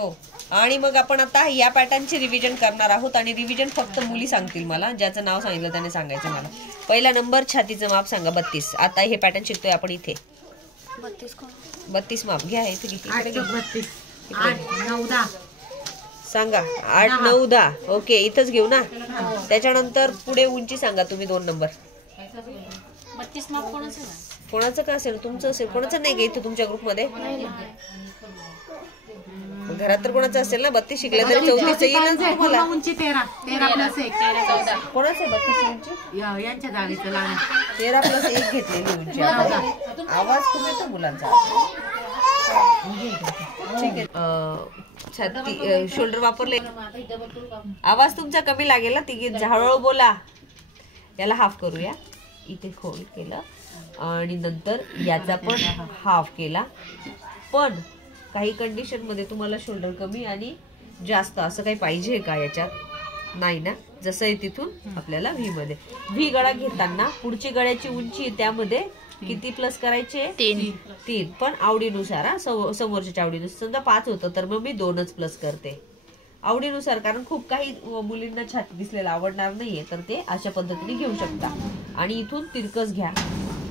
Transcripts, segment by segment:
हो. आणि मग आपण आता या पॅटर्नची रिव्हिजन करणार आहोत आणि रिव्हिजन फक्त मुली सांगतील मला, ज्याचं नाव सांगितलं त्याने सांगायचं मला. पहिला नंबर छातीचं माप सांगा 32. आता हे पॅटर्न शिकतोय आपण इथे. 32 माप घ्या इथे. 32 8 9 10 सांगा. 8 9 10. ओके, इथंच घेऊ ना. त्याच्यानंतर पुढे उंची सांगा तुम्ही 2 नंबर. 32 माप कोणाचं का असेल, तुमचं असेल. कोणाचं नाही का इथे तुमच्या ग्रुपमध्ये? घरात तर कोणाचं असेल ना. 32 शिकले तरी 34 येईल तुम्हाला. उंची 13 प्लस 1 कोणाचं आहे 32 उंची? यांच्या जागेचं लहान 13 प्लस 1 घेतलेली उंची. आवाज तुम्ही येतो मुलांचा. ठीक आहे. छाती शोल्डर वापरले. आवाज तुमचा कमी लागेल ना. ती हळूहळू बोला. याला हाफ करूया. इथे खोल केलं आणि नंतर याचा पण हाफ केला. पण काही कंडिशन मध्ये तुम्हाला शोल्डर कमी आणि जास्त असं काही पाहिजे का याच्यात? नाही ना. जसं आहे तिथून आपल्याला व्ही मध्ये. व्ही गळा घेताना पुढची गळ्याची उंची त्यामध्ये किती प्लस करायचे? 3. पण आवडीनुसार. समोरच्या आवडीनुसार. समजा 5 होतं तर मग मी 2च प्लस करते आवडीनुसार. कारण खूप काही मुलींना छाती दिसलेला आवडणार नाहीये, तर ते अशा पद्धतीने घेऊ शकता. आणि इथून तिरकस घ्या.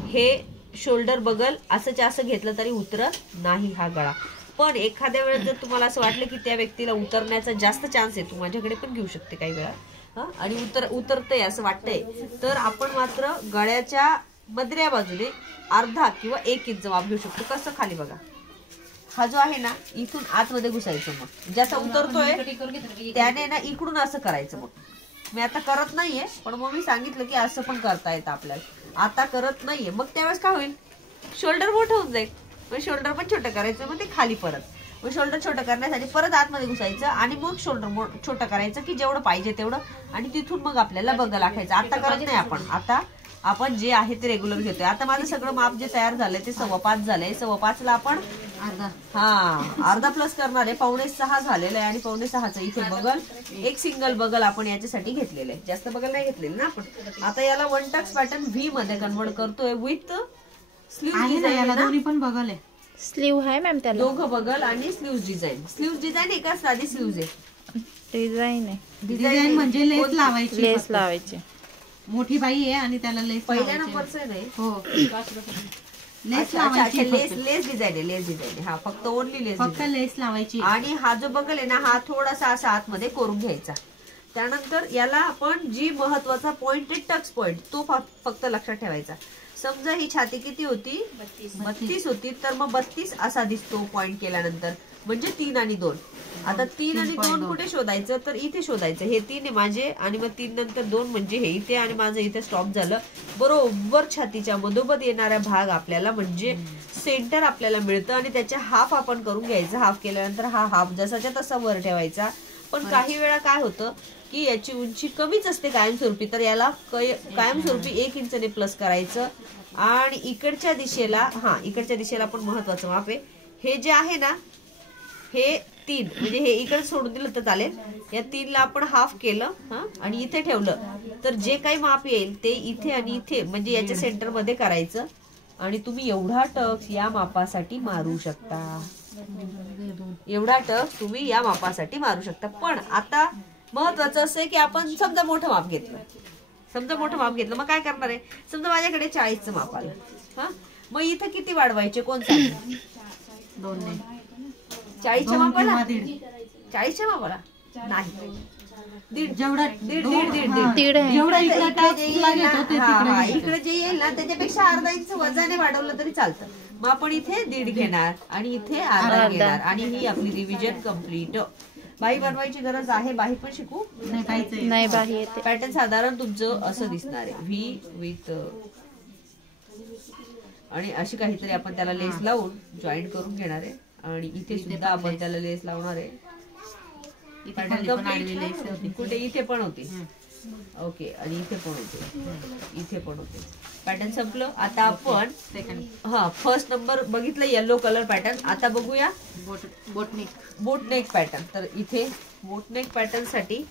हे शोल्डर बगल असंच्या असं घेतलं तरी उतरत नाही हा गळा. पण एखाद्या वेळेस जर तुम्हाला असं वाटलं की त्या व्यक्तीला उतरण्याचा जास्त चान्स आहे, तू माझ्याकडे पण घेऊ शकते काही वेळा. आणि उतरतंय असं वाटतंय तर आपण मात्र गळ्याच्या मधल्या बाजूने अर्धा किंवा 1 इंच माप घेऊ शकतो. कसं? खाली बघा. हा जो आहे ना इथून आतमध्ये घुसायचं. मग ज्याचा उतरतोय त्याने ना इकडून असं करायचं. मग मी आता करत नाहीये, पण मग मी सांगितलं की असं पण करता येतं आपल्याला. आता करत नाहीये. मग त्यावेळेस काय होईल? शोल्डर मोठं होऊन जाईल. मग शोल्डर पण छोटं करायचं. मग ते खाली परत. मग शोल्डर छोटं करण्यासाठी परत आतमध्ये घुसायचं आणि मग शोल्डर छोटं करायचं की जेवढं पाहिजे तेवढं. आणि तिथून मग आपल्याला बगल आखायचं. आता करत नाही आपण. आता आपण जे आहे ते रेग्युलर घेतोय. आता माझं सगळं माप जे तयार झालंय ते 5.25 झालंय. 5.25 ला आपण अर्धा प्लस करणार आहे. 5.25 झालेलं आहे. आणि 5.25चं इथे बगल, एक सिंगल बगल आपण याच्यासाठी घेतलेलं आहे. जास्त बगल नाही घेतलेलं ना आपण. आता याला 1 टक्स पॅटर्न व्ही मध्ये कन्वर्ट करतोय विथ स्लीव्ह डिझाइन. दोन्ही पण बगल आहे. स्लीव आहे मॅम त्याला. दोघं बगल आणि स्लीव्ह डिझाइन. स्लीव्ह डिझाइन एका साधी स्लीव्ह आहे. डिझाइन आहे. डिझाइन म्हणजे लेस लावायची. लेस लावायची. मोठी बाई आहे आणि त्याला लेस पहिल्या नंबरचं नाही. हो. लेस लावायची. लेस डिझाइन आहे. लेस डिझाइन आहे. हा फक्त ओनली लेस. फक्त लेस लावायची. आणि हा जो बगल आहे ना हा थोडासा असा आतमध्ये करून घ्यायचा. त्यानंतर याला आपण जी महत्वाचा पॉइंट आहे टक्स पॉइंट तो फक्त लक्षात ठेवायचा. समजा ही छाती किती होती? 32 होती. तर मग 32 असा दिसतो पॉइंट केल्यानंतर. म्हणजे 3 आणि 2. आता 3 आणि 2 कुठे शोधायचं? तर इथे शोधायचं. हे 3 आहे माझे आणि मग 3 नंतर 2 म्हणजे हे इथे आणि माझं इथे स्टॉप झालं. बरोबर छातीच्या मधोमध येणारा भाग आपल्याला म्हणजे सेंटर आपल्याला मिळतं. आणि त्याच्या हाफ आपण करून घ्यायचं. हाफ केल्यानंतर हा हाफ जसाच्या तसा वर ठेवायचा. पण काही वेळा काय होतं की याची उंची कमीच असते कायमस्वरूपी. तर याला कायमस्वरूपी 1 इंचने प्लस करायचं. आणि इकडच्या दिशेला पण महत्वाचं माप आहे. हे जे आहे ना हे 3 म्हणजे हे इकडे सोडून दिलं तर चालेल. या 3 ला आपण हाफ केलं आणि इथे ठेवलं तर जे काही माप येईल ते इथे आणि इथे म्हणजे याच्या सेंटर मध्ये करायचं. आणि तुम्ही एवढा टक्स या मापासाठी मारू शकता. एवढा टक्स तुम्ही या मापासाठी मारू शकता. पण आता महत्वाचं असं आहे की आपण समजा मोठं माप घेतलं. मग काय करणार आहे? समजा माझ्याकडे 40चं माप आलं. मग इथं किती वाढवायचे? कोण सांगेल? 2 40च्या मापाला? 40च्या मापाला नाही. दीड इकडे जे येईल ना त्याच्यापेक्षा अर्धा इंच वजाने वाढवलं तरी चालतं. मग आपण इथे 1.5 घेणार आणि इथे अर्धा घेणार. आणि ही आपली रिव्हिजन कम्प्लीट. बाही बनवायची गरज आहे? बाही पण शिकू? नाही बाही येते. पॅटर्न साधारण तुमचं असं दिसणार आहे. व्ही विथ आणि अशी काहीतरी आपण त्याला लेस लावून जॉईंट करून घेणार आहे. आणि इथे सुद्धा आपण त्याला लेस लावणार आहे. कुठे? इथे पण होती. ओके. आणि इथे पण होते. पॅटर्न संपलं. आता आपण फर्स्ट नंबर बघितलं येलो कलर पॅटर्न. आता बघूया बोटनेक पॅटर्न. तर इथे बोटनेक पॅटर्न साठी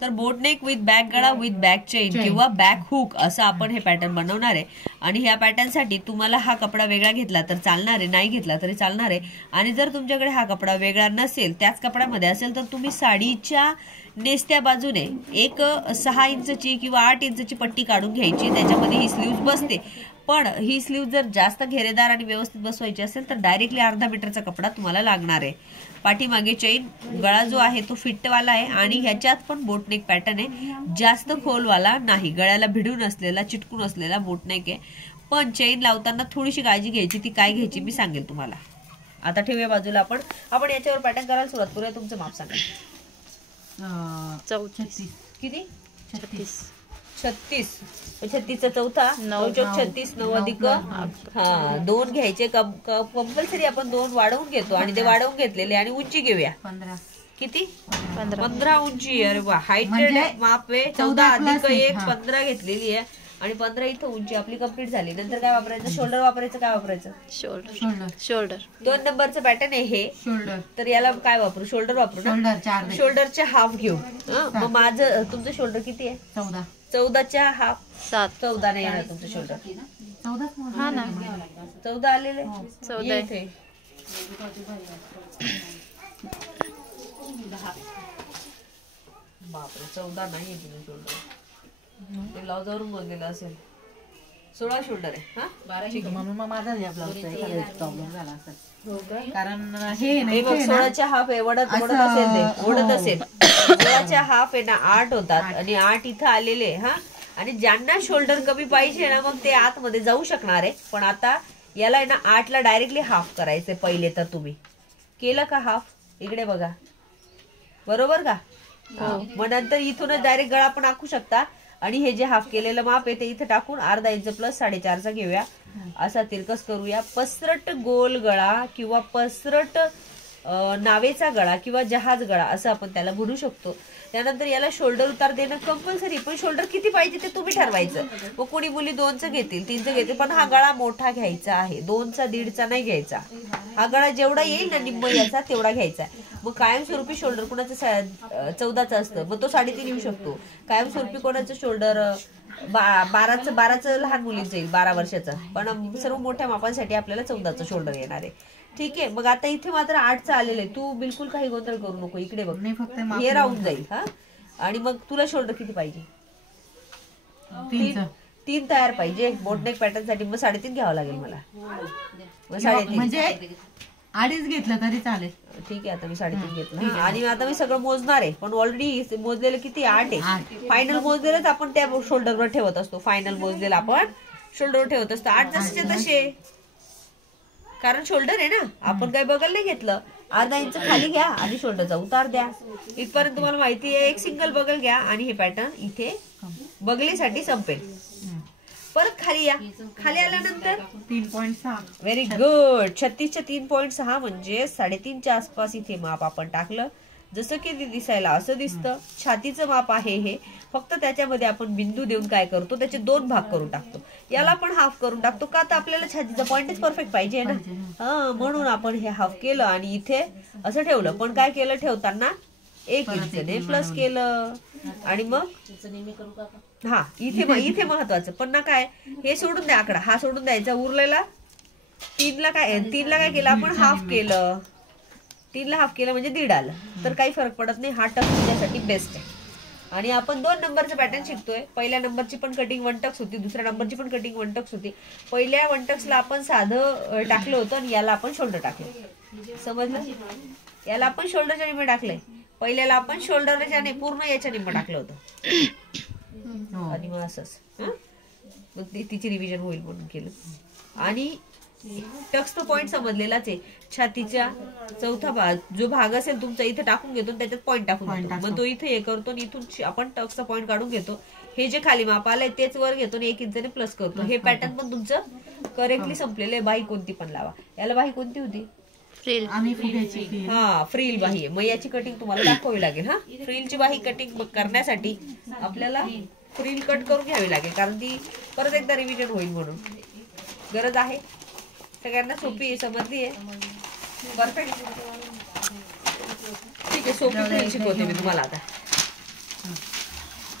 तर बोटनेक विथ बॅक गळा विथ बॅक चेन किंवा बॅक हुक असं आपण हे पॅटर्न बनवणार आहे. आणि ह्या पॅटर्नसाठी तुम्हाला हा कपडा वेगळा घेतला तर चालणार आहे, नाही घेतला तरी चालणार आहे. आणि जर तुमच्याकडे हा कपडा वेगळा नसेल, त्याच कपड्यामध्ये असेल, तर तुम्ही साडीच्या नेसत्या बाजूने एक 6 इंचची किंवा 8 इंचची पट्टी काढून घ्यायची. त्याच्यामध्ये ही स्लीव्ह बसते. पण ही स्लीव्ह जर जास्त घेरेदार आणि व्यवस्थित बसवायची असेल तर डायरेक्टली अर्धा मीटरचा कपडा तुम्हाला लागणार आहे. पाठीमागे चेन, गळा जो आहे तो फिटवाला आहे आणि ह्याच्यात पण बोटनेक पॅटर्न आहे. जास्त खोलवाला नाही, गळ्याला भिडून असलेला, चिटकून असलेला बोटनेक आहे. पण चेन लावताना थोडीशी काळजी घ्यायची. ती काय घ्यायची मी सांगेल तुम्हाला. आता ठेवूया बाजूला. आपण याच्यावर पॅटर्न करायला सुरुवात करूया. तुमचं माप सांगा. 34 किती? 36 36. 36चा चौथा, 9 चौक 36, 9 अधिक 2 घ्यायचे. कंपल्सरी आपण 2 वाढवून घेतो आणि ते वाढवून घेतलेले. आणि उंची घेऊया. 15. किती? 15 उंची. अरे वा, हाईटेड म्हणजे माप आहे. 14 अधिक 1 15 घेतलेली आहे. आणि 15 इथं उंची आपली कंप्लीट झाली. नंतर काय वापरायचं? शोल्डर वापरायचं. काय वापरायचं? शोल्डर 2 नंबरचं पॅटर्न आहे हे. शोल्डर. तर याला काय वापरू? शोल्डर वापरू ना. शोल्डर 4. शोल्डरचे हाफ घेऊ. मग माझं तुमचं शोल्डर किती आहे? 14. 14च्या हाफ. 7 14 नाही येणार तुमचं शोल्डर. 14. हा ना 14 आलेले. 14 आहे. इथे बापरे, 14 नाही आहे तुझं शोल्डर. ते ब्लाउजवरून बनलेलं असेल. 16 शोल्डर आहे. हा, ठीक आहे. म्हणून मग माझा या ब्लाउजचा एखादा प्रॉब्लेम झाला असेल. हो का? कारण हे नाही 16च्या हाफ आहे. वडत असेल ते. ओढत असेल. 16च्या हाफ आहे ना 8 होतात आणि 8 इथं आलेले. हा, आणि ज्यांना शोल्डर कमी पाहिजे ना, मग ते आतमध्ये जाऊ शकणार आहे. पण आता याला आहे ना 8ला डायरेक्टली हाफ करायचंय. पहिले तर तुम्ही केलं का हाफ? इकडे बघा, बरोबर का? मग नंतर इथूनच डायरेक्ट गळा पण आखू शकता. आणि हे जे हाफ केलेलं माप आहे ते इथे टाकून अर्धा इंच प्लस 4.5चा घेऊया. असा तिरकस करूया. पसरट गोल गळा किंवा पसरट नावेचा गळा किंवा जहाज गळा असं आपण त्याला म्हणू शकतो. त्यानंतर याला शोल्डर उतार देणं कंपल्सरी. पण शोल्डर किती पाहिजे ते तुम्ही ठरवायचं. मग कोणी मुली 2चं घेतील, 3चं घेतील. पण हा गळा मोठा घ्यायचा आहे. 2चा 1.5चा नाही घ्यायचा. हा गळा जेवढा येईल ना निम्म याचा तेवढा घ्यायचा. मग कायमस्वरूपी शोल्डर कोणाचं 14चं असतं, मग तो 3.5 येऊ शकतो. कायमस्वरूपी कोणाचं शोल्डर 12चं लहान मुलींचं येईल, 12 वर्षाचं. पण सर्व मोठ्या मापांसाठी आपल्याला 14चं शोल्डर येणार आहे. ठीक आहे. मग आता इथे मात्र 8चं आलेलं आहे. तू बिलकुल काही गोंधळ करू नको. इकडे बघ, नाही, फक्त हे राहून जाईल. हा, आणि मग तुला शोल्डर किती पाहिजे? 3 तयार पाहिजे बोटनेक पॅटर्न साठी. मग 3.5 घ्यावं लागेल मला. मग 3.5 म्हणजे 2.5 घेतलं तरी चालेल. ठीक आहे. आता मी 3.5 घेतलं. आणि आता मी सगळं मोजणार आहे. पण ऑलरेडी मोजलेलं किती? 8 आहे. फायनल मोजलेलंच आपण त्या शोल्डरवर ठेवत असतो. फायनल मोजलेलं आपण शोल्डरवर ठेवत असतो. 8 जसे तसे. कारण शोल्डर आहे ना, आपण काही बगल नाही घेतलं. अर्धा इंच खाली घ्या आणि शोल्डरचा उतार द्या. इथपर्यंत तुम्हाला माहिती आहे. एक सिंगल बगल घ्या आणि हे पॅटर्न इथे बगलीसाठी संपेल. परत खाली या. खाली आल्यानंतर 3.6. Very good. 36च्या 3.6 म्हणजे 3.5च्या आसपास इथे माप आपण टाकलं. जसं की दिसायला असं दिसतं. छातीचं माप आहे हे. फक्त त्याच्यामध्ये आपण बिंदू देऊन काय करतो, त्याचे 2 भाग करून टाकतो. याला पण हाफ करून टाकतो. का तर आपल्याला छातीचा पॉइंटच परफेक्ट पाहिजे ना. हा, म्हणून आपण हे हाफ केलं आणि इथे असं ठेवलं. पण काय केलं ठेवताना 1 इंचने प्लस केलं. आणि मग हा इथे महत्वाचं. पण ना काय, हे सोडून द्या आकडा. हा सोडून द्यायचा. उरलेला 3ला काय केलं आपण? हाफ केलं. 3ला हाफ केलं म्हणजे 1.5 आलं. तर काही फरक पडत नाही. हा टक्स तुझ्यासाठी बेस्ट आहे. आणि आपण 2 नंबरचं पॅटर्न शिकतोय. पहिल्या नंबरची पण कटिंग 1 टक्स होती. दुसऱ्या नंबरची पण कटिंग 1 टक्स होती. पहिल्या 1 टक्सला आपण साधं टाकलं होतं आणि याला आपण शोल्डर टाकलं. समजलं? याला आपण शोल्डरच्या निम्मे टाकलंय. पहिल्याला आपण शोल्डरच्या नाही, पूर्ण याच्या निम्मे टाकलं होतं. आणि मग असंच मग तिची रिव्हिजन होईल म्हणून केलं. आणि टक्स तो पॉइंट समजलेलाच आहे. छातीच्या चौथा भाग जो भाग असेल तुमचा इथे टाकून घेतो, त्याच्यात पॉइंट टाकून घेतो. मग तो इथे हे करतो आणि इथून आपण टक्सचा पॉइंट काढून घेतो. हे जे खाली माप आलंय तेच वर घेतो आणि 1 इंचाने प्लस करतो. हे पॅटर्न पण तुमचं करेक्टली संपलेलं आहे. बाही कोणती पण लावा. याला बाही कोणती होती? फ्रिल. आम्ही फुग्याची. हा, फ्रिल बाही आहे. मग याची कटिंग तुम्हाला दाखवावी लागेल. हा, फ्रिलची बाही कटिंग करण्यासाठी आपल्याला फ्रिल कट करून घ्यावी लागेल. कारण ती परत एकदा रिव्हिजन होईल म्हणून गरज आहे. सगळ्यांना सोपी आहे, समजली आहे. परफेक्ट. ठीक आहे. सोपी फ्रिल शिकवते मी तुम्हाला आता.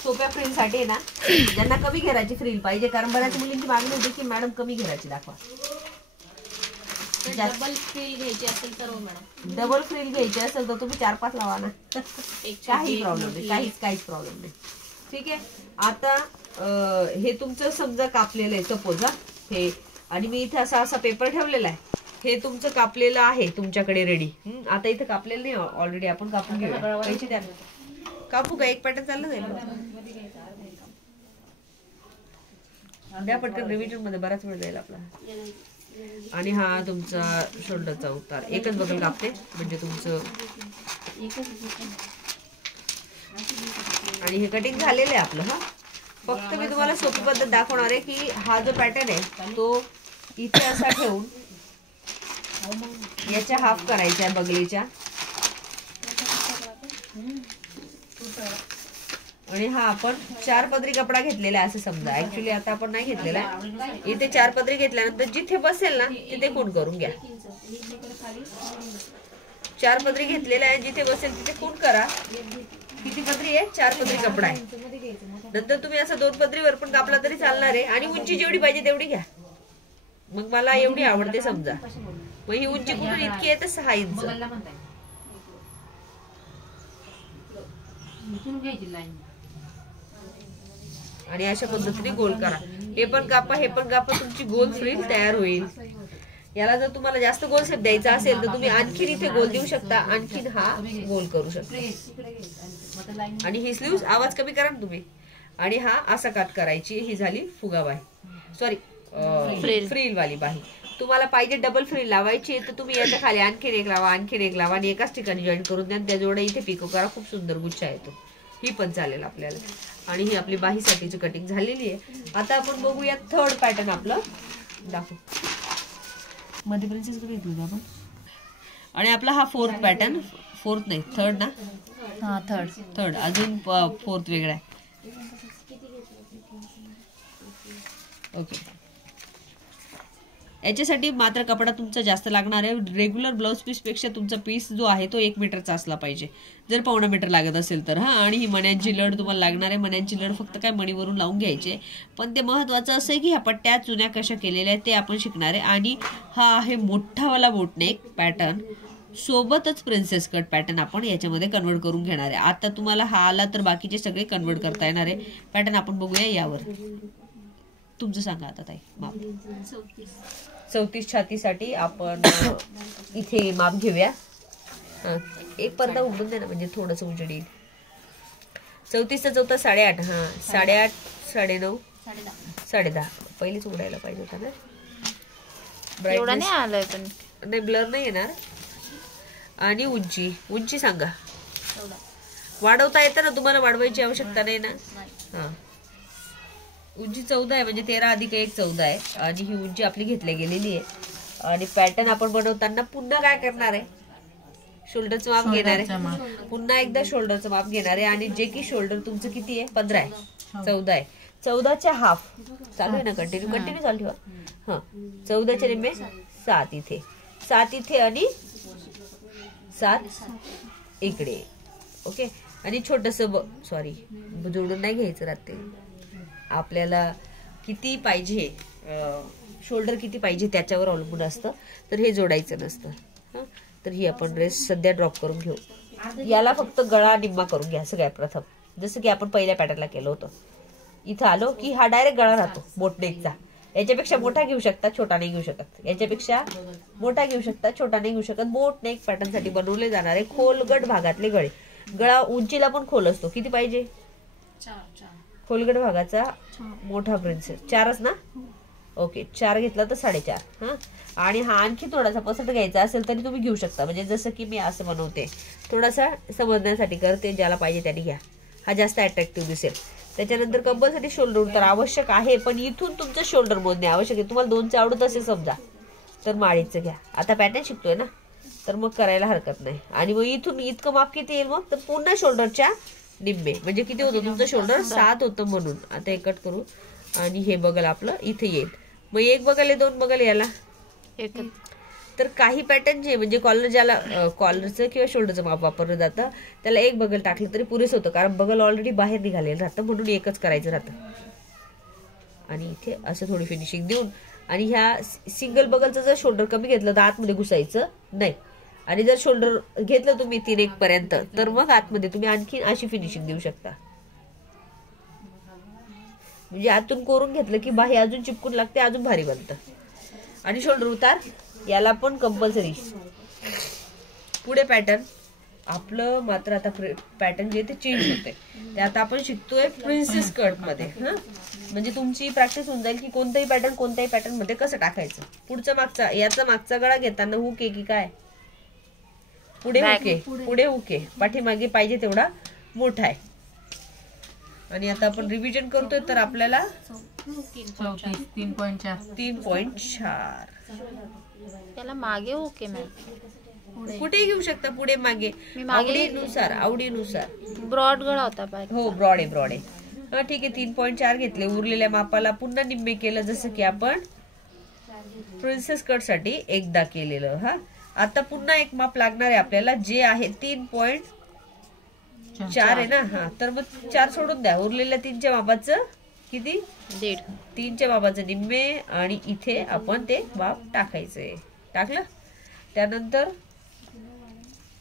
सोप्या फ्रिलसाठी आहे ना, ज्यांना कमी घेराची फ्रिल पाहिजे, कारण बऱ्याच मुलींची मागणी होती की मॅडम कमी घेराची दाखवा. डबल फ्रिल घ्यायची असेल तर मॅडम, डबल फ्रिल घ्यायची असेल तर तुम्ही 4-5 लावा ना, काही प्रॉब्लेम नाही, काहीच प्रॉब्लेम नाही. ठीक आहे. आता हे तुमचं समजा कापलेलं आहे सपोज, हे, आणि मी इथे असा पेपर ठेवलेला आहे, हे तुमचं कापलेलं आहे तुमच्याकडे रेडी. आता इथे कापलेलं नाही, ऑलरेडी आपण कापून घेऊया. पैसे द्या. कापू का? एक पॅटर्न चाललं जाईल द्या पटकन, रिव्हिजन मध्ये बराच वेळ जाईल आपला. आणि हा तुमचा शोल्डरचा उतार, एकच बगल कापते म्हणजे तुमचं. आणि हे कटिंग झालेलं आहे आपलं. हा, फक्त मी तुम्हाला सोपी पद्धत दाखवणार आहे की हा जो पॅटर्न आहे तो इथे असा ठेवून याच्या हाफ करायच्या बगलीच्या, आणि हा आपण 4 पदरी कपडा घेतलेला आहे असं समजा. ऍक्च्युली आता आपण नाही घेतलेला आहे. इथे 4 पदरी घेतल्यानंतर जिथे बसेल ना तिथे खूण करून घ्या. 4 पदरी घेतलेला आहे, जिथे बसेल तिथे खूण करा. किती पदरी आहे? 4 पदरी कपडा आहे. नंतर तुम्ही असं 2 पदरीवर पण कापला तरी चालणार आहे. आणि उंची जेवढी पाहिजे तेवढी घ्या. मग मला एवढी आवडते समजा, मग ही उंची कुठून इतकी आहे तर 6 इंच. आणि अशा पद्धतीने गोल करा. हे पण कापा, हे पण कापा, तुमची गोल फ्रिल तयार होईल. याला जर तुम्हाला जास्त गोल शेप द्यायचा असेल तर तुम्ही आणखीन इथे गोल देऊ शकता, आणखीन हा गोल करू शकता. आणि ही स्लीव्ह आवाज कमी करा ना तुम्ही. आणि हा असा कट करायची. ही झाली फुगाबाई, सॉरी फ्रिल वाली बाही. तुम्हाला पाहिजे डबल फ्रिल लावायची तर तुम्ही याच्या खाली आणखीन एक लावा, आणखीन एक लावा, आणि एकाच ठिकाणी जॉईन करून द्या. त्याजवळ इथे पिको करा, खूप सुंदर गुच्छा येतो. ही पण चालेल आपल्याला. आणि ही आपली बाहीसाठीची कटिंग झालेली आहे. आता आपण बघूया थर्ड पॅटर्न आपलं दाखवू. मध्ये प्रिन्सेस कडे घेतलं आपण. आणि आपला हा फोर्थ पॅटर्न, फोर्थ नाही थर्ड ना, हा थर्ड, अजून फोर्थ वेगळा आहे. ओके. याच्यासाठी मात्र कपडा तुमचा जास्त लागणार आहे. रेग्युलर ब्लाउज पीस पेक्षा तुमचा पीस जो आहे तो 1 मीटरचा असला पाहिजे, जर 1.25 मीटर लागत असेल तर. हा, आणि ही मण्यांची लढ तुम्हाला लागणार आहे. मण्यांची लढ फक्त काय मणीवरून लावून घ्यायचे, पण ते महत्वाचं असं आहे की ह्या पट्ट्या चुन्या कशा केलेल्या आहेत ते आपण शिकणार आहे. आणि हा आहे मोठावाला बोटनेक पॅटर्न, सोबतच प्रिन्सेस कट पॅटर्न आपण याच्यामध्ये कन्वर्ट करून घेणार आहे. आता तुम्हाला हा आला तर बाकीचे सगळे कन्वर्ट करता येणार आहे. पॅटर्न आपण बघूया यावर. तुमचं सांगा आता ताई माप. 34 छातीसाठी आपण इथे माप घेऊया. एक पडदा उघडून दे ना, म्हणजे थोडस उजेड येईल. 34चा 4 8.5. हा, 8.5, 9.5, 10.5. पहिलीच उघडायला पाहिजे होता ना. एवढा नाही आलाय पण नाही, ब्लर नाही येणार. आणि उंची सांगा. वाढवता येतं ना तुम्हाला, वाढवायची आवश्यकता नाही ना. हा, उंची 14 आहे, म्हणजे 13 अधिक 1 14 आहे. आणि ही उंची आपली घेतली गेलेली आहे. आणि पॅटर्न आपण बनवताना पुन्हा काय करणार आहे, शोल्डरचं माप घेणार आहे. पुन्हा एकदा शोल्डरचं माप घेणार आहे. आणि जे की शोल्डर तुमचं किती आहे, 15 आहे, 14 आहे. 14च्या हाफ चालू आहे ना, कंटिन्यू चालू ठेवा. हा, 14च्या निम्मे 7 इथे, 7 इथे, आणि 7 इकडे. ओके. आणि छोटस सॉरी जोडून नाही घ्यायचं राहते. आपल्याला किती पाहिजे, शोल्डर किती पाहिजे त्याच्यावर अवलंबून असतं, तर हे जोडायचं नसतं. तर ही आपण ड्रेस सध्या ड्रॉप करून घेऊ. याला फक्त गळा निम्मा करून घ्या सगळ्यात प्रथम, जसं की आपण पहिल्या पॅटर्नला केलं होतं. इथं आलो की हा डायरेक्ट गळा राहतो बोटनेकचा. याच्यापेक्षा मोठा घेऊ शकता, छोटा नाही घेऊ शकत. याच्यापेक्षा मोठा घेऊ शकता, छोटा नाही घेऊ शकत. बोटनेक पॅटर्न साठी बनवले जाणारे खोलगट भागातले गळे. गळा उंचीला पण खोल असतो. किती पाहिजे, खोलगट भागाचा मोठा प्रिन्सेस 4च ना. ओके, 4 घेतला तर 4.5. हा, आणि हा आणखी थोडासा पसंत घ्यायचा असेल तरी तुम्ही घेऊ शकता. म्हणजे जसं की मी असं बनवते, थोडासा समजण्यासाठी करते, ज्याला पाहिजे त्याने घ्या. हा जास्त अट्रॅक्टिव्ह दिसेल. त्याच्यानंतर कंपल्सरी शोल्डर उतार आवश्यक आहे, पण इथून तुमचं शोल्डर मोजणे आवश्यक आहे. तुम्हाला 2चे आवडत असेल समजा तर माळीचं घ्या. आता पॅटर्न शिकतोय ना, तर मग करायला हरकत नाही. आणि मग इथून इतकं माप किती येईल मग, तर पुन्हा शोल्डरच्या निम्मे, म्हणजे किती होतं तुमचं शोल्डर 7 होतं म्हणून. आता हे कट करू. आणि हे बगल आपलं इथे येईल. मग एक बगल आहे, 2 बगल याला तर काही पॅटर्न जे म्हणजे कॉलर ज्याला कॉलरचं किंवा शोल्डरचं माप वापरलं जातं त्याला एक बगल टाकलं तरी पुरेसं होतं, कारण बगल ऑलरेडी बाहेर निघालेलं राहतं म्हणून एकच करायचं राहतं. आणि इथे असं थोडी फिनिशिंग देऊन आणि ह्या सिंगल बगलचं जर शोल्डर कमी घेतलं तर आतमध्ये घुसायचं नाही, आणि जर शोल्डर घेतलं तुम्ही 3-1 पर्यंत तर मग आतमध्ये तुम्ही आणखी अशी फिनिशिंग देऊ शकता. म्हणजे आतून कोरून घेतलं की बाही अजून चिपकून लागते, अजून भारी बनतं. आणि शोल्डर उतार याला पण कंपल्सरी. पुढे पॅटर्न आपलं मात्र आता पॅटर्न जे ते चेंज होते ते आता आपण शिकतोय प्रिन्सेस कट मध्ये. म्हणजे तुमची प्रॅक्टिस होऊन जाईल की कोणताही पॅटर्न कोणत्याही पॅटर्न मध्ये कसं टाकायचं. पुढचा मागचा याचा मागचा गळा घेताना हुक आहे की काय, पुढे हुके, पुढे हुके, पाठीमागे पाहिजे तेवढा मोठा आहे. आणि आता आपण रिव्हिजन करतोय तर आपल्याला 3.4 त्याला मागे ओके मॅम, कुठेही घेऊ शकता, पुढे मागे आवडीनुसार. ब्रॉड गळा होता पाहिजे. हो ब्रॉड आहे. हा ठीक आहे, 3.4 घेतले. उरलेल्या मापाला पुन्हा निम्मे केलं जसं की आपण प्रिन्सेस कट साठी एकदा केलेलं. हा आता पुन्हा एक माप लागणार आहे आपल्याला जे आहे 3.4 आहे ना. हा तर मग 4 सोडून द्या, उरलेल्या 3च्या मापाचं किती 1.5, 3च्या मापाचं निम्मे आणि इथे आपण ते माप टाकायचंय. टाकलं त्यानंतर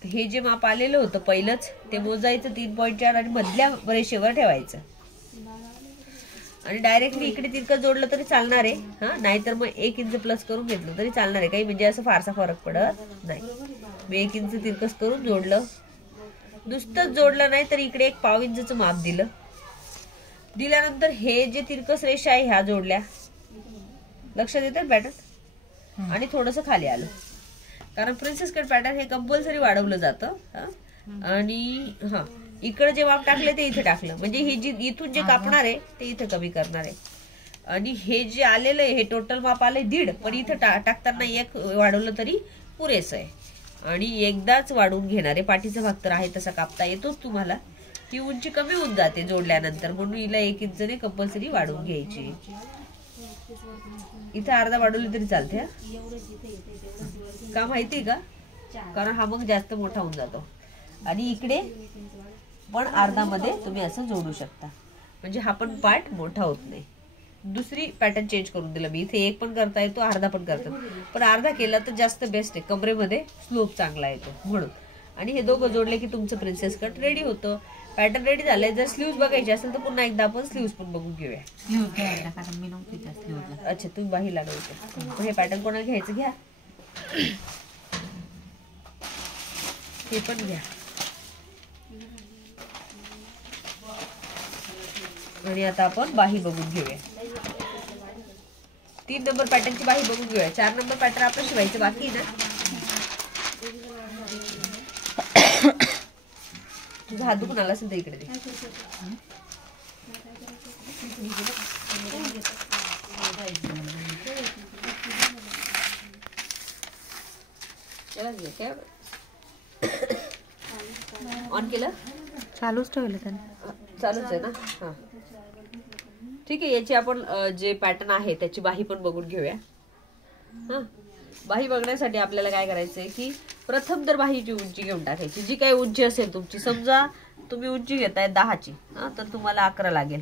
हे जे माप आलेलं होतं पहिलंच ते मोजायचं 3.4 आणि मधल्या रेषेवर ठेवायचं आणि डायरेक्टली इकडे तिरकं जोडलं तरी चालणार आहे. हा नाहीतर मग 1 इंच प्लस करून घेतलं तरी चालणार आहे, काही म्हणजे असं फारसा फरक पडत नाही. मी 1 इंच तिरकस करून जोडलं, नुसतंच जोडलं नाही तर इकडे 1 पाव इंचचं माप दिल्यानंतर हे जे तिरकस रेषा आहे ह्या जोडल्या, लक्षात येतं पॅटर्न. आणि थोडस खाली आलं, कारण प्रिन्सेस कट पॅटर्न हे कंपल्सरी वाढवलं जातं. आणि हा इकडे जे माप टाकले ते इथे टाकलं, म्हणजे ही जी इथून जे कापणार आहे ते इथे कमी करणार आहे. आणि हे जे आलेलं आहे हे टोटल माप आले 1.5, पण इथे टाकताना 1 वाढवलं तरी पुरेसं आहे. आणि एकदाच वाढवून घेणार आहे. पाठीचा भाग तर आहे तसा कापता येतोच तुम्हाला, ही उंची कमी होऊन जाते जोडल्यानंतर, म्हणून हिला 1 इंचने कंपल्सरी वाढवून घ्यायची. इथे अर्धा वाढवली तरी चालते. का माहिती का, कारण हा मग जास्त मोठा होऊन जातो. आणि इकडे पण अर्धा मध्ये तुम्ही असं जोडू शकता, म्हणजे हा पण पार्ट मोठा होत नाही. दुसरी पॅटर्न चेंज करून दिला मी. इथे 1 पण करता येतो, अर्धा पण करता येतो, पण अर्धा केला तर जास्त बेस्ट आहे, कमरेमध्ये स्लोप चांगला येतो म्हणून. आणि हे दोघं जोडले की तुमचं प्रिन्सेस कट रेडी होतं. पॅटर्न रेडी झालंय. जर स्लीव्ज बघायचे असेल तर पुन्हा एकदा आपण स्लीव्ज पण बघून घेऊया. अच्छा तुम्ही बाही लागवते. हे पॅटर्न कोणाला घ्यायचं घ्या, हे पण घ्या. आणि आता आपण बाही बघून घेऊया. 3 नंबर पॅटर्नची बाही बघून घेऊया. 4 नंबर पॅटर्न आपण शिवायचं बाकी ना. तुझा हात दुखून आला असेल तर इकडे दे. ऑन केलं, चालूच ठेवलं त्याने. चालूच आहे ना. हा ठीक आहे. याची आपण जे पॅटर्न आहे त्याची बाही पण बघून घेऊया. हा बाही बघण्यासाठी आपल्याला काय करायचंय की प्रथम तर बाहीची उंची घेऊन टाकायची, जी काही उंची असेल तुमची. समजा तुम्ही उंची घेताय 10ची, हा तर तुम्हाला 11 लागेल.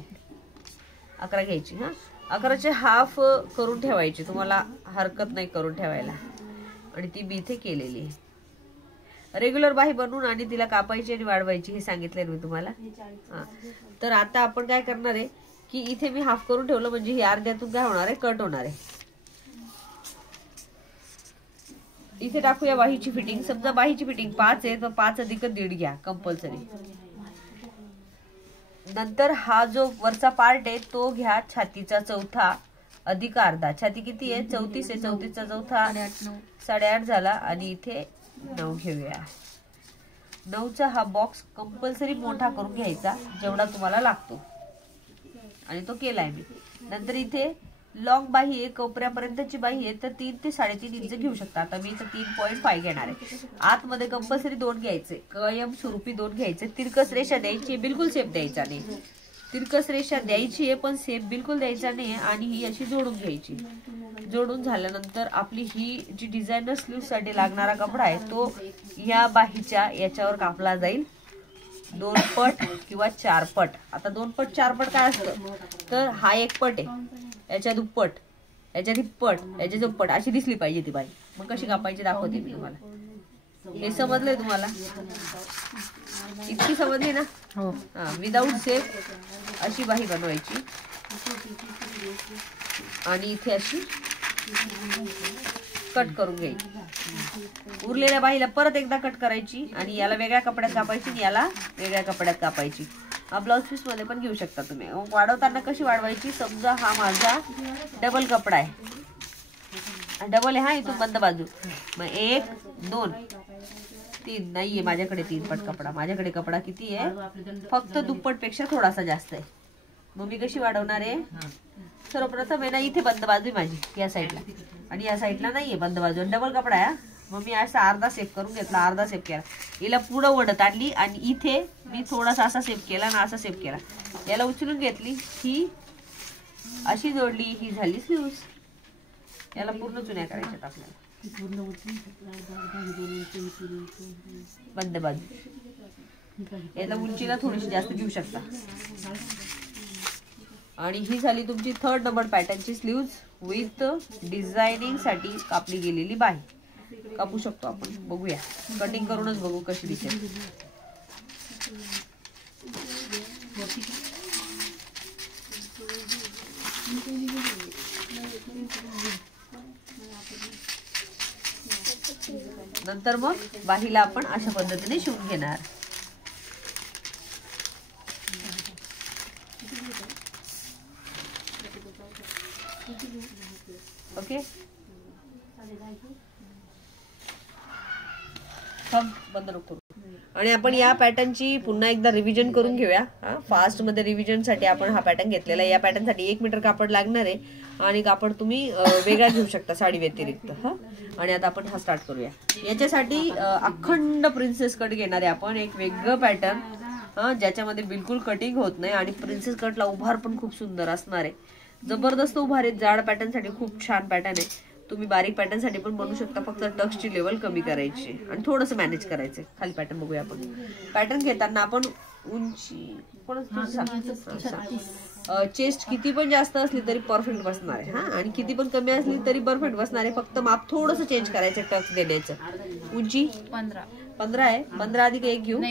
11 घ्यायची. हा 11चे हाफ करून ठेवायची, तुम्हाला हरकत नाही करून ठेवायला. आणि ती मी इथे केलेली आहे. रेग्युलर बाही बनवून आणि तिला कापायची आणि वाढवायची हे सांगितलंय मी तुम्हाला. हा तर आता आपण काय करणार आहे की इथे मी हाफ करून ठेवलं, म्हणजे ही अर्ध्यातून काय होणार आहे, कट होणार आहे. इथे टाकूया बाहीची फिटिंग. समजा बाहीची फिटिंग 5 आहे तर 5 अधिक 1.5 घ्या कंपल्सरी. नंतर हा जो वरचा पार्ट आहे तो घ्या छातीचा चौथा अधिक अर्धा. छाती किती आहे, 34 आहे. 34चा चौथा 8.5 झाला. आणि इथे 9 घेऊया. 9चा हा बॉक्स कंपल्सरी मोठा करून घ्यायचा जेवढा तुम्हाला लागतो, आणि तो केलाय मी. नंतर इथे लॉंग बाही आहे, कोपऱ्यापर्यंतची बाही आहे, तर 3 ते 3.5 इंच घेऊ शकता. आता मी इथं 3.5 घेणार आहे. आतमध्ये कंपल्सरी 2 घ्यायचे, कायम स्वरूपी 2 घ्यायचे. तिरकस रेषा द्यायची, बिलकुल शेप द्यायचा नाही. तिरकस रेषा द्यायची आहे पण सेप बिलकुल द्यायचा नाही आणि ही अशी जोडून घ्यायची. जोडून झाल्यानंतर आपली ही जी डिझायनर स्लीव साठी लागणारा कपडा आहे तो या बाहीच्या याच्यावर कापला जाईल 2 पट किंवा 4 पट. आता 2 पट 4 पट काय असतं तर हा 1 पट आहे, याच्या दुप्पट, याच्या तिप्पट, याच्या दुप्पट अशी दिसली पाहिजे ती बाई. मग कशी कापायची दाखवते मी तुम्हाला. हे समजलंय तुम्हाला? इतकी समजली ना? हो. हा, विदाऊट सेप अशी बाही बनवायची आणि इथे अशी कट करून घ्यायची. उरलेल्या बाहीला परत एकदा कट करायची आणि याला वेगळ्या कपड्यात कापायची आणि याला वेगळ्या कपड्यात कापायची. हा ब्लाउज पीस मध्ये पण घेऊ शकता तुम्ही. वाढवताना कशी वाढवायची, समजा हा माझा डबल कपडा आहे, डबल आहे हा, इथून बंद बाजू, मग 1 2 3 नाहीये माझ्याकडे 3 पट कपडा. माझ्याकडे कपडा किती आहे, फक्त दुप्पट पेक्षा थोडासा जास्त आहे. मग मी कशी वाढवणार आहे, सर्वप्रथम आहे ना इथे बंद बाजू आहे माझी या साईडला आणि या साईडला नाहीये बंद बाजू, डबल कपडा आहे. मग मी असा अर्धा सेप करून घेतला, अर्धा सेप केला, हिला पुढं वडत आणली आणि इथे मी थोडासा असा सेप केला ना असा सेप केला, याला उचलून घेतली, ही अशी जोडली, ही झाली स्लीव्स. याला पूर्ण चुन्या करायच्यात आपल्याला बंद बाजू. याला उंचीला थोडीशी जास्त घेऊ शकता. आणि ही झाली तुमची 3rd नंबर पॅटर्नची स्लीव्ज विथ डिझायनिंग साठी कापली गेलेली बाही. कापू शकतो आपण, बघूया कटिंग करूनच बघू कशी दिसेल. नंतर मग बाहीला आपण अशा पद्धतीने शिवून घेणार. ओके, बंद नको. आणि आपण या पॅटर्नची पुन्हा एकदा रिव्हिजन करून घेऊया. फास्ट मध्ये रिव्हिजन साठी आपण हा पॅटर्न घेतलेला आहे. या पॅटर्न साठी 1 मीटर कापड लागणार आहे आणि कापड तुम्ही वेगळा घेऊ शकता साडी व्यतिरिक्त. आणि आता आपण हा स्टार्ट करूया. याच्यासाठी अखंड प्रिन्सेस कट घेणार आहे आपण, एक वेगळं पॅटर्न ज्याच्यामध्ये बिलकुल कटिंग होत नाही आणि प्रिन्सेस कटला उभार पण खूप सुंदर असणार आहे. जबरदस्त उभार आहे. जाड पॅटर्न साठी खूप छान पॅटर्न आहे. तुम्ही बारीक पॅटर्न साठी पण बनवू शकता, फक्त टक्सची लेवल कमी करायची आणि थोडंसं मॅनेज करायचं. खाली पॅटर्न बघूया आपण. पॅटर्न घेताना आपण उंची चेस्ट किती पण जास्त असली तरी परफेक्ट बसणार आहे आणि किती पण कमी असली तरी परफेक्ट बसणार आहे. फक्त माप थोडंसं चेंज करायचं टक्स देण्याचं. उंची 15 आहे. 15 अधिक 1 घेऊ,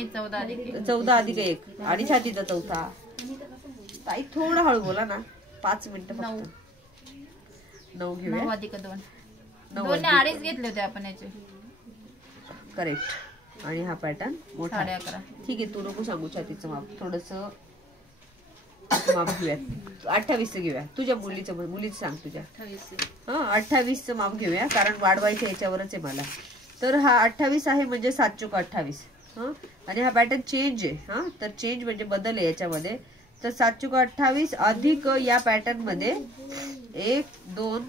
14 अधिक 1 आणि छातीचा चौथा. ताई थोडं हळू बोला ना, 5 मिनिटं फक्त. 9 घेऊया. 9 अधिक 2 दोन्ही अडीच घेतले होते आपण याचे. करेक्ट. आणि हा पॅटर्न मोठा 11.5. ठीक आहे, तू नको सांगू छातीचं माप, थोडस माप घेऊया. 28चं घेऊया. तुझ्या मुलीचं सांग तुझ्या. 28चं माप घेऊया कारण वाढवायचं याच्यावरच आहे मला. तर हा 28 आहे म्हणजे 7 चोक 28. आणि हा पॅटर्न चेंज आहे. तर चेंज म्हणजे बदल आहे याच्यामध्ये. तर 7 चोक 28 अधिक या पॅटर्न मध्ये 1 2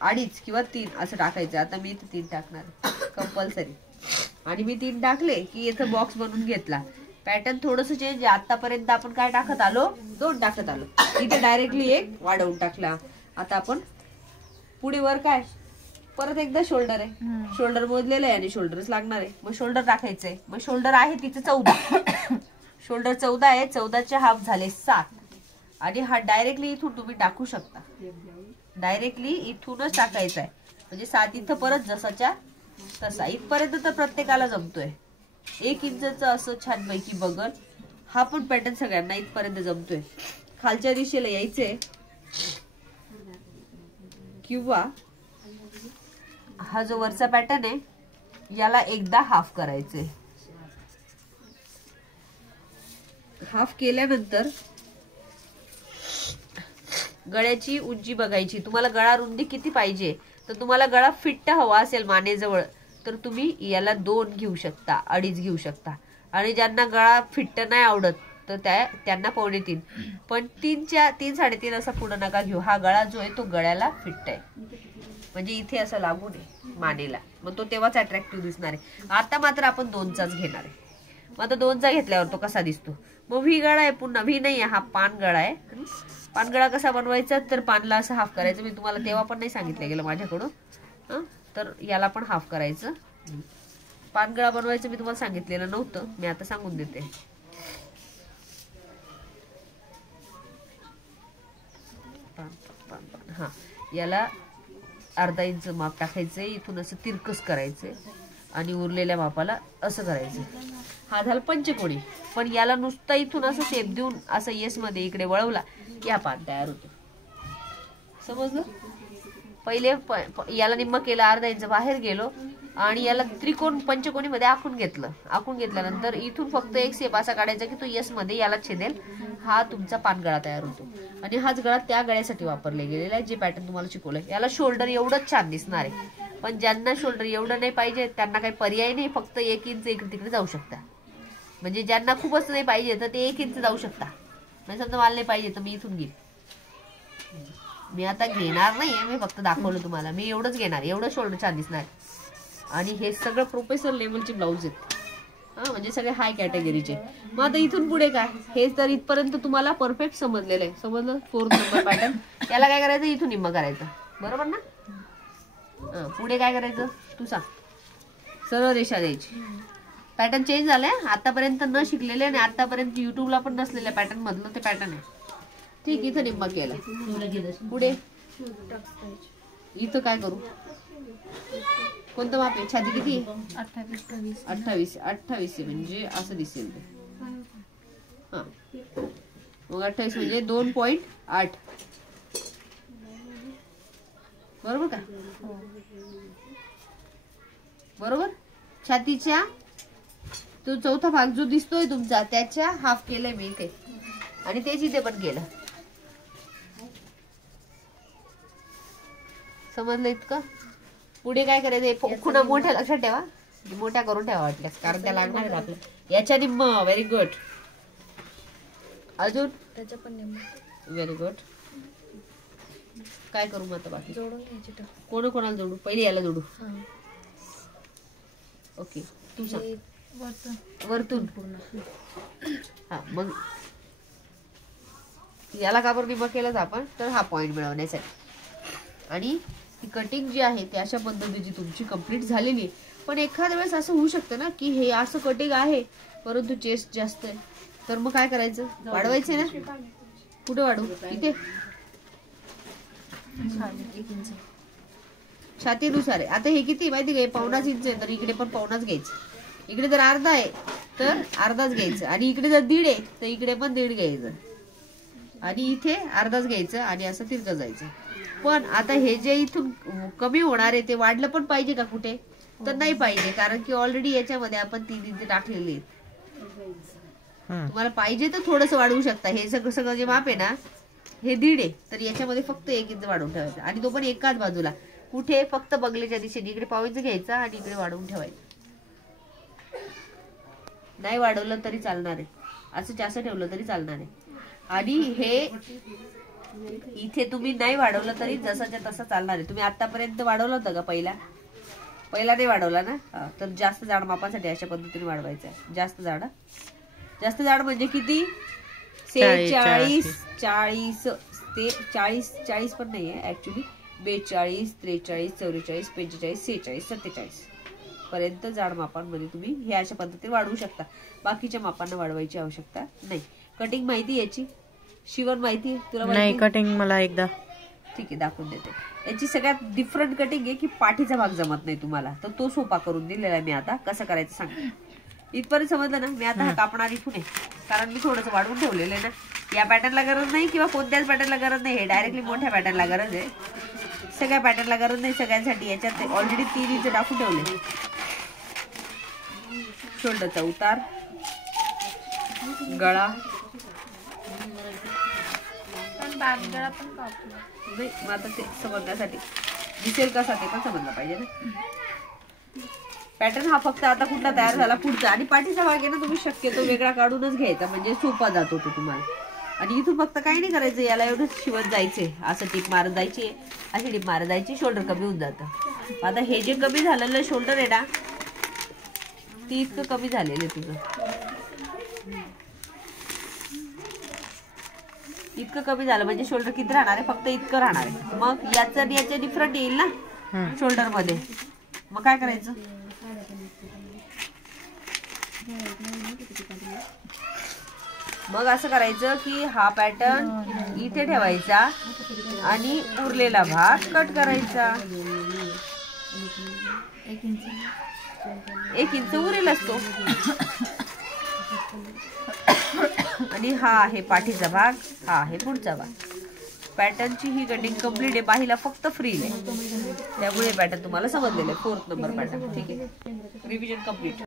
2.5 किंवा 3 असं टाकायचं. आता मी इथे 3 टाकणार कंपल्सरी. आणि मी 3 टाकले की इथं बॉक्स बनवून घेतला. पॅटर्न थोडस चेंज आहे. आतापर्यंत आपण काय टाकत आलो, 2 टाकत आलो, इथे डायरेक्टली 1 वाढवून टाकला. आता आपण पुढे वर काय परत एकदा शोल्डर आहे. शोल्डर मोजलेलं आहे आणि शोल्डरच लागणार आहे. मग शोल्डर टाकायचंय. मग शोल्डर आहे तिथे 14. शोल्डर 14 आहे. 14चे हाफ झाले 7. आणि हा डायरेक्टली इथून तुम्ही टाकू शकता. डायरेक्टली इथूनच टाकायचा आहे. म्हणजे 7 इथं परत जसाच्या तसा इथपर्यंत तर प्रत्येकाला जमतोय. 1 इंचचं असं छानपैकी बघत हा पण पॅटर्न सगळ्यांना इथपर्यंत जमतोय. खालच्या दिशेला यायचंय किंवा हा जो वरचा पॅटर्न आहे याला एकदा हाफ करायचंय. हाफ केल्यानंतर गळ्याची उंची बघायची. तुम्हाला गळा रुंदी किती पाहिजे, तर तुम्हाला गळा फिट्ट हवा असेल मानेजवळ तर तुम्ही याला 2 घेऊ शकता, 2.5 घेऊ शकता. आणि ज्यांना गळा फिट्ट नाही आवडत तर त्यांना 2.5. पण 3 3.5 असा पुढे नका घेऊ. हा गळा जो आहे तो गळ्याला फिट्ट आहे म्हणजे इथे असं लागू नये मानेला. मग तो तेव्हाच अट्रॅक्टिव्ह दिसणार आहे. आता मात्र आपण 2चाच घेणार आहे. मग आता 2चा घेतल्यावर तो कसा दिसतो. मग व्ही गळा आहे पुन्हा, व्ही नाही आहे, हा पान गळा आहे. पान गळा कसा बनवायचा, तर पानला असं हाफ करायचं. मी तुम्हाला तेव्हा पण नाही सांगितलं गेलं माझ्याकडून. तर याला पण हाफ करायचं. पानगळा बनवायचं मी तुम्हाला सांगितलेलं नव्हतं, मी आता सांगून देते. हा, याला अर्धा इंच माप टाकायचंय, इथून असं तिरकस करायचंय आणि उरलेल्या मापाला असं करायचं. हा झाला पंचकोणी. पण याला नुसता इथून असं शेप देऊन असं येस मध्ये इकडे वळवला की हा पान तयार होतो. समजलं? पहिले याला निम्म केलं, अर्धा इंच बाहेर गेलो आणि याला त्रिकोण पंचकोणी मध्ये आखून घेतलं. आखून घेतल्यानंतर इथून फक्त एक शेप असा काढायचा की तो यस मध्ये याला छेदेल. हा तुमचा पानगळा तयार होतो. आणि हाच गळा त्या गळ्यासाठी वापरले गेलेला आहे जे पॅटर्न तुम्हाला शिकवलंय. याला शोल्डर एवढंच छान दिसणार आहे. पण ज्यांना शोल्डर एवढं नाही पाहिजे त्यांना काही पर्याय नाही, फक्त 1 इंच इकडे तिकडे जाऊ शकता. म्हणजे ज्यांना खूपच नाही पाहिजे तर ते 1 इंच जाऊ शकता. म्हणजे समजा मला नाही पाहिजे तर मी इथून घेईन. मी आता घेणार नाहीये, मी फक्त दाखवलं तुम्हाला. मी एवढंच घेणार, एवढं शोल्डर छान दिसणार. आणि हे सगळं प्रोफेशनल लेवलचे ब्लाऊज आहेत. म्हणजे सगळे हाय कॅटेगरीचे. मग आता इथून पुढे काय, हे तर इथपर्यंत तुम्हाला परफेक्ट समजलेलं आहे. समजलं? 4 नंबर पॅटर्न. याला काय करायचं, इथून निम्म करायचं. बरोबर ना? पुढे काय करायचं तू सांग. सरळ रेषा द्यायची. पॅटर्न चेंज झालाय. आतापर्यंत न शिकलेले आणि आतापर्यंत युट्यूबला पण नसलेल्या पॅटर्न मधलं ते पॅटर्न आहे. ठीक, इथं निम्म केलं. पुढे इथं काय करू, कोणतं माप आहे, छाती किती आहे, 28 आहे. म्हणजे असं दिसेल ते. हा, मग 28 म्हणजे 2.8. बरोबर का? बरोबर. छातीच्या तो चौथा भाग जो दिसतोय तुमचा त्याच्या हाफ केलंय मी इथे आणि तेच इथे पण केलं. समजलं इतकं? पुढे काय करायचं, खुणा मोठ्या लक्षात ठेवा, मोठ्या करून ठेवा वाटल्यास, कारण त्या लागणार आहेत आपल्या. याच्या निम्म. Very good. अजून त्याच्या पण निम्म. Very good. काय करू मग आता बाकी? जोडून घ्यायची. कोणाला जोडू, पहिले याला जोडू. ओके, तू सांग. वरतून हा, मग याला का बरं निम्म केलंच आपण, तर हा पॉइंट मिळवण्यासाठी. आणि ती कटिंग जी आहे ती अशा पद्धतीची तुमची कंप्लीट झालेली आहे. पण एखाद्या वेळेस असं होऊ शकतं ना की हे असं कटिंग आहे परंतु चेस्ट जास्त आहे, तर मग काय करायचं, वाढवायचे ना. कुठे वाढवू, इथे छातीनुसार आहे. आता हे किती माहिती का, 1.5 इंच आहे, तर इकडे पण 1.5 घ्यायचं. इकडे जर अर्धा आहे तर अर्धाच घ्यायचं. आणि इकडे जर 1.5 आहे तर इकडे पण 1.5 घ्यायचं. आणि इथे अर्धाच घ्यायचं आणि असं तिरकं जायचं. पण आता हे जे इथून कमी होणार आहे ते वाढलं पण पाहिजे का कुठे, तर नाही पाहिजे, कारण की ऑलरेडी याच्यामध्ये आपण 3 इंच टाकलेले आहेत. तुम्हाला पाहिजे तर थोडस वाढवू शकता. हे सगळं जे माप आहे ना हे 1.5 आहे, तर याच्यामध्ये फक्त 1 इंच वाढवून ठेवायचं. आणि तो पण एकाच बाजूला. कुठे, फक्त बगलेच्या दिशेने. इकडे 1.5 इंच घ्यायचा आणि इकडे वाढवून ठेवायचं. नाही वाढवलं तरी चालणार आहे, असं जास्त ठेवलं तरी चालणार आहे. आणि हे इथे तुम्ही नाही वाढवलं तरी जसाच्या तसा चालणार आहे. तुम्ही आतापर्यंत वाढवलं होतं का, पहिला नाही वाढवला ना, तर जास्त जाड मापासाठी अशा पद्धतीने वाढवायचं आहे. जास्त जाड म्हणजे किती, 40 ते 40 पण नाहीये ऍक्च्युली, 42, 43, 44, 45, 46, 47 पर्यंत जाड मापांमध्ये तुम्ही हे अशा पद्धतीने वाढवू शकता. बाकीच्या मापांना वाढवायची आवश्यकता नाही. कटिंग माहिती याची, शिवण माहिती तुला? नाही, कटिंग मला एकदा. ठीक आहे, दाखवून देते. याची सगळ्यात डिफरंट कटिंग आहे की पाठीचा भाग जमत नाही तुम्हाला, तर तो सोपा करून दिलेला आहे मी. आता कसं करायचं सांग. इथपर्यंत समजलं ना. मी आता हा कापणार इथून आहे, कारण मी थोडंसं वाढवून ठेवलेलं आहे ना. या पॅटर्नला गरज नाही किंवा कोणत्याच पॅटर्नला गरज नाही, हे डायरेक्टली मोठ्या पॅटर्नला गरज आहे. सगळ्या पॅटर्नला गरज नाही, सगळ्यांसाठी याच्यात ऑलरेडी 3 इंच टाकून ठेवले. शोल्डरचा उतार, गळा, नाही मग आता ते समजण्यासाठी दिसेल कसा ते पण समजलं पाहिजे ना. पॅटर्न हा फक्त आता कुठला तयार झाला पुढचा. आणि पाठीचा भाग आहे ना तुम्ही शक्यतो वेगळा काढूनच घ्यायचा, म्हणजे सोपा जातो तो तुम्हाला. आणि इथून फक्त काही नाही करायचं, याला एवढंच शिवत जायचे. असं टिप मारत जायची, अशी टिप मारत जायची, शोल्डर कमी होऊन जातं. आता हे जे कमी झालेलं शोल्डर आहे ना, ती इतकं कमी झालेलं आहे तुझं. इतकं कमी झालं म्हणजे शोल्डर किती राहणार आहे, फक्त इतकं राहणार आहे. मग याचं आणि याचं डिफरंट येईल ना शोल्डर मध्ये. मग काय करायचं, मग असं करायचं की हा पॅटर्न इथे ठेवायचा आणि उरलेला भाग कट करायचा. 1 इंच उरेल असतो. आणि हा आहे पाठीचा भाग, हा आहे पुढचा भाग. पॅटर्नची ही कटिंग कम्प्लीट आहे. बाहीला फक्त फ्री आहे, त्यामुळे पॅटर्न तुम्हाला समजलेलं आहे. 4th number pattern. ठीक आहे, रिव्हिजन कम्प्लीट.